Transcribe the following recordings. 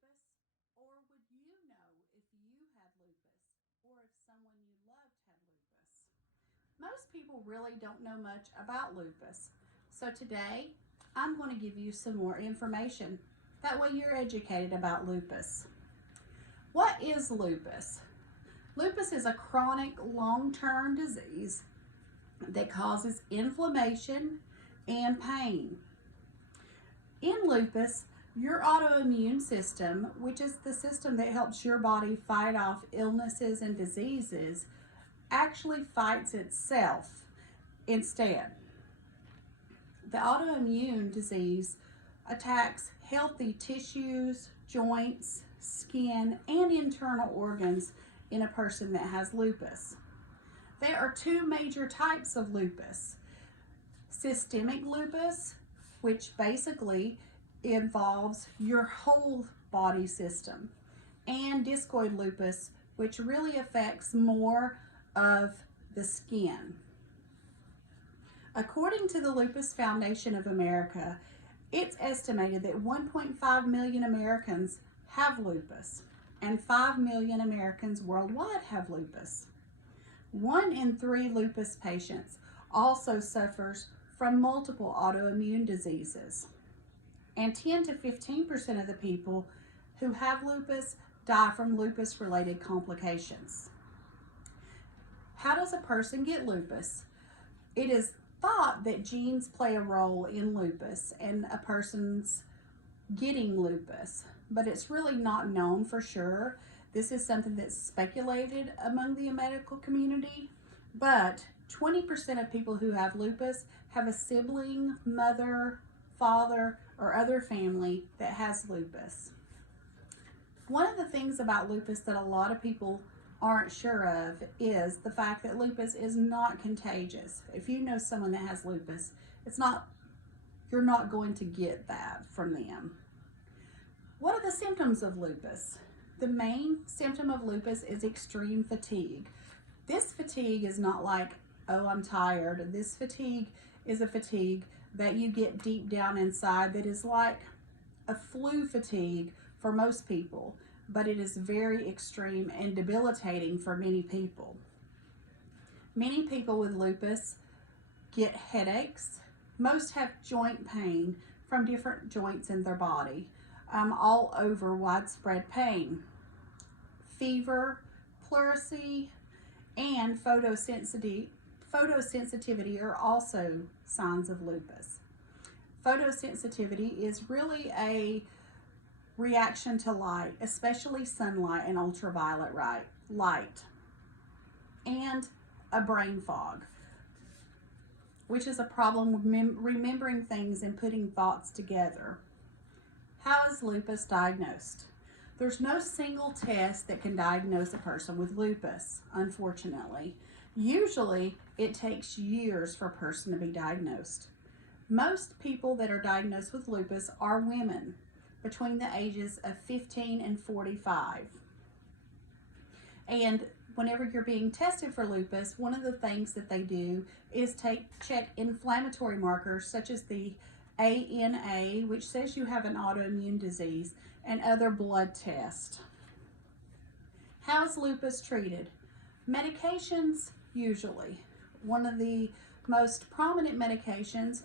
lupus? Or would you know if you had lupus or if someone you loved had lupus? Most people really don't know much about lupus. So today, I'm going to give you some more information. That way you're educated about lupus. What is lupus? Lupus is a chronic long-term disease that causes inflammation and pain. In lupus, your autoimmune system, which is the system that helps your body fight off illnesses and diseases, actually fights itself instead. The autoimmune disease attacks healthy tissues, joints, skin, and internal organs in a person that has lupus. There are two major types of lupus. Systemic lupus, which basically involves your whole body system, and discoid lupus, which really affects more of the skin. According to the Lupus Foundation of America, it's estimated that 1.5 million Americans have lupus, and 5 million Americans worldwide have lupus. 1 in 3 lupus patients also suffers from multiple autoimmune diseases. And 10 to 15% of the people who have lupus die from lupus-related complications. How does a person get lupus? It is thought that genes play a role in lupus and a person's getting lupus, but it's really not known for sure. This is something that's speculated among the medical community, but 20% of people who have lupus have a sibling, mother, father, or other family that has lupus. One of the things about lupus that a lot of people aren't sure of is the fact that lupus is not contagious. If you know someone that has lupus, you're not going to get that from them. What are the symptoms of lupus? The main symptom of lupus is extreme fatigue. This fatigue is not like, oh, I'm tired. This fatigue is a fatigue that you get deep down inside that is like a flu fatigue for most people, but it is very extreme and debilitating for many people. Many people with lupus get headaches. Most have joint pain from different joints in their body, all over widespread pain. Fever, pleurisy, and photosensitivity are also signs of lupus. Photosensitivity is really a reaction to light, especially sunlight and ultraviolet light, and a brain fog, which is a problem with remembering things and putting thoughts together. How is lupus diagnosed? There's no single test that can diagnose a person with lupus, unfortunately. Usually, it takes years for a person to be diagnosed. Most people that are diagnosed with lupus are women between the ages of 15 and 45. And whenever you're being tested for lupus, one of the things that they do is check inflammatory markers such as the ANA, which says you have an autoimmune disease, and other blood tests. How is lupus treated? Medications, usually. One of the most prominent medications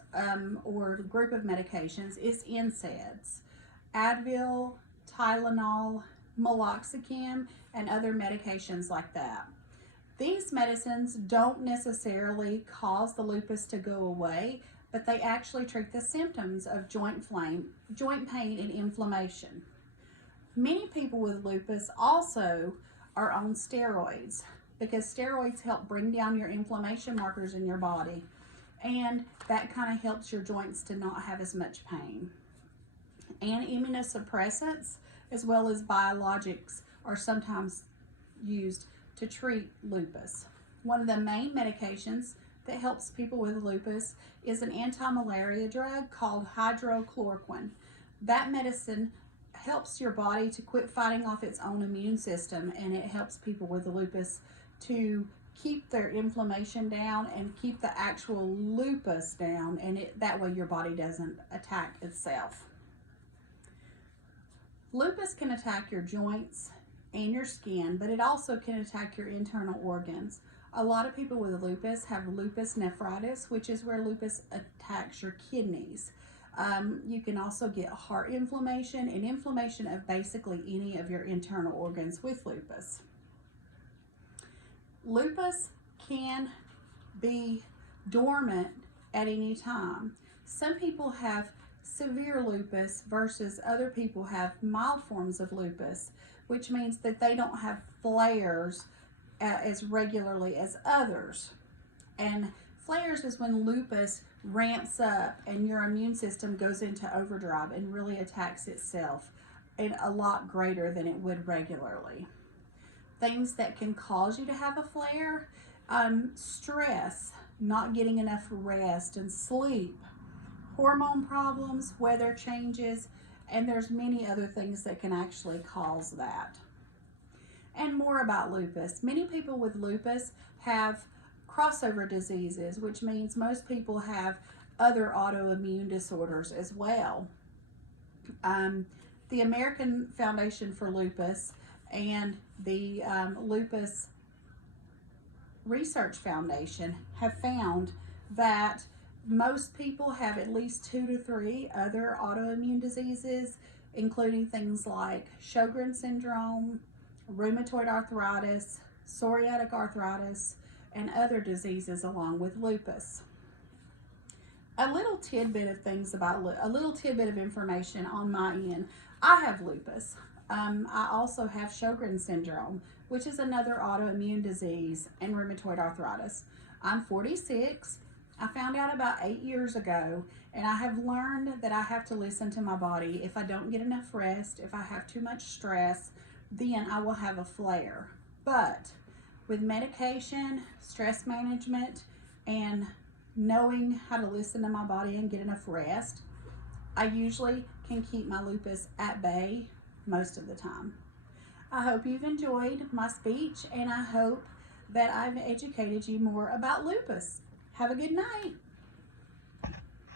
or group of medications is NSAIDs. Advil, Tylenol, meloxicam, and other medications like that. These medicines don't necessarily cause the lupus to go away, but they actually treat the symptoms of joint pain, and inflammation. Many people with lupus also are on steroids because steroids help bring down your inflammation markers in your body, and that kind of helps your joints to not have as much pain. And immunosuppressants as well as biologics are sometimes used to treat lupus. One of the main medications that helps people with lupus is an anti-malaria drug called hydrochloroquine. That medicine helps your body to quit fighting off its own immune system, and it helps people with lupus to keep their inflammation down and keep the actual lupus down, and that way your body doesn't attack itself. Lupus can attack your joints and your skin, but it also can attack your internal organs. A lot of people with lupus have lupus nephritis, which is where lupus attacks your kidneys. You can also get heart inflammation and inflammation of basically any of your internal organs with lupus. Lupus can be dormant at any time. Some people have severe lupus versus other people have mild forms of lupus, which means that they don't have flares as regularly as others. And flares is when lupus ramps up and your immune system goes into overdrive and really attacks itself and a lot greater than it would regularly. Things that can cause you to have a flare: stress, not getting enough rest and sleep, hormone problems, weather changes, and there's many other things that can actually cause that. And more about lupus. Many people with lupus have crossover diseases, which means most people have other autoimmune disorders as well. The American Foundation for Lupus and the Lupus Research Foundation have found that most people have at least 2 to 3 other autoimmune diseases, including things like Sjogren's syndrome, rheumatoid arthritis, psoriatic arthritis, and other diseases along with lupus. A little tidbit of information on my end. I have lupus. I also have Sjogren's syndrome, which is another autoimmune disease, and rheumatoid arthritis. I'm 46. I found out about 8 years ago, and I have learned that I have to listen to my body. If I don't get enough rest, if I have too much stress, then I will have a flare. But with medication, stress management, and knowing how to listen to my body and get enough rest, I usually can keep my lupus at bay most of the time. I hope you've enjoyed my speech, and I hope that I've educated you more about lupus. Have a good night.